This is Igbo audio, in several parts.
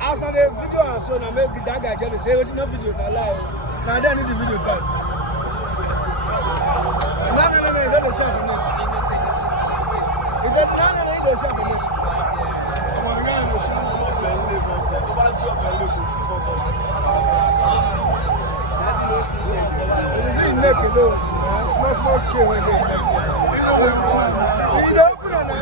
As on the video and so now make that guy get say what's no video can lie. Now they need the video pass. No, you don't share for net. You don't share for net. I'm on the guy no share. You see neck alone. Small chain when they you don't put on that.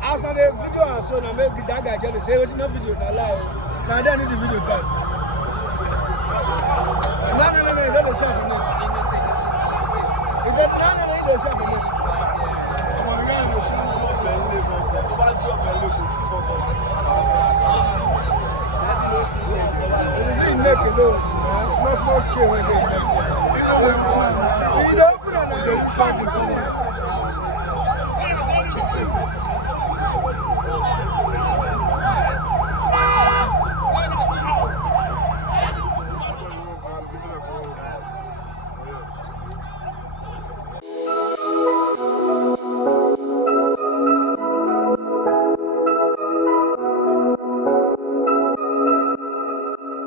As on the video and so now make that guy get say what's no video can lie. Now they need the video pass. No, you don't share for net. You don't share for net. I'm on the guy no share. You see neck alone. Small chain when they you don't put on that.